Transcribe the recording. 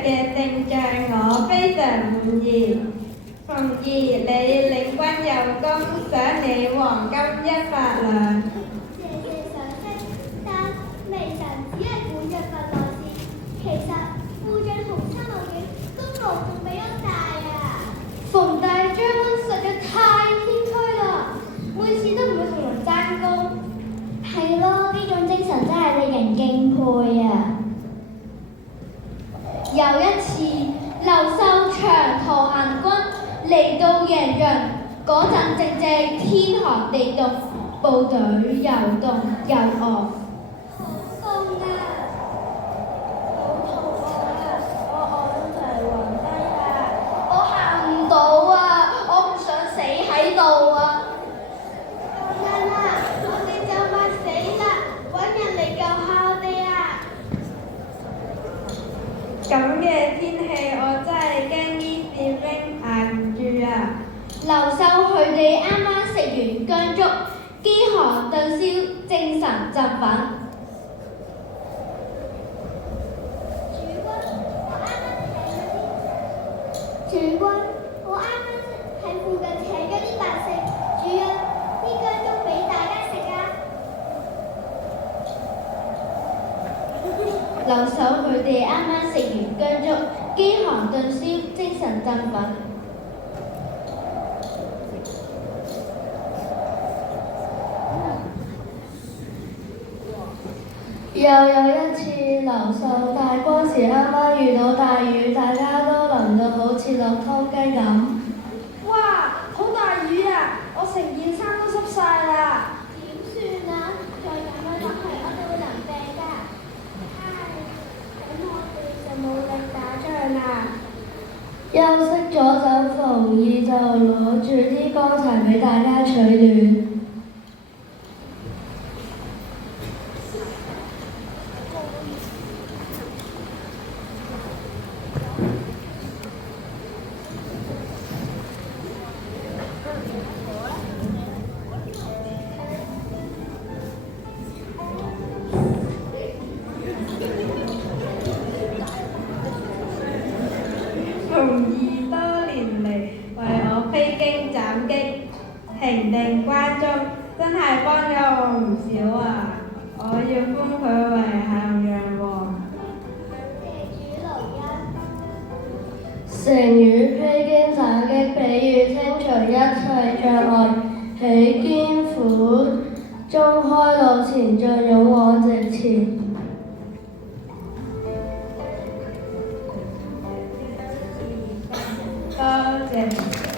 嘅定象我非常滿意。從而你領軍有功，賞你黃金100兩。謝謝賞識，但微臣只係本着份內事。其實副將同參謀長功勞仲比我大啊！馮大將軍實在太謙虛啦，每次都唔會同人爭功。係咯，呢種精神真係令人敬佩啊！有一次，劉秀長途行軍嚟到營陽，嗰陣正正天寒地凍，部隊又凍又餓。好凍啊！好肚餓啊！我都就嚟暈低啦！我行唔到啊！我唔想死喺度啊！救命啊！我哋就快死啦！揾人嚟救下我哋啊！咁嘅天氣，我真係驚啲士兵捱唔住啊！劉秀佢哋啱啱食完薑粥，飢寒頓消，精神振奮。主君，我啱啱喺附近請咗啲白食，主人，呢薑粥俾大家食啊！劉秀佢哋啱啱食完薑粥，飢寒頓消，精神振奮。又有一次，劉秀大軍時啱啱遇到大雨，大家都淋到好似落湯雞咁。哇！好大雨啊！我成件衫都濕晒啦。點算啊？再咁樣落去，我哋會淋病㗎。唉，咁我哋就冇力打仗啦。休息咗陣，馮異就攞住啲乾柴俾大家取暖。馮異多年嚟為我披荊斬棘，平定關中，真係幫咗我唔少啊！我要封佢為咸陽王。謝主隆恩。成語披荊斬棘，比喻清除一切障礙，起堅苦中開路，前進勇往直前。多謝。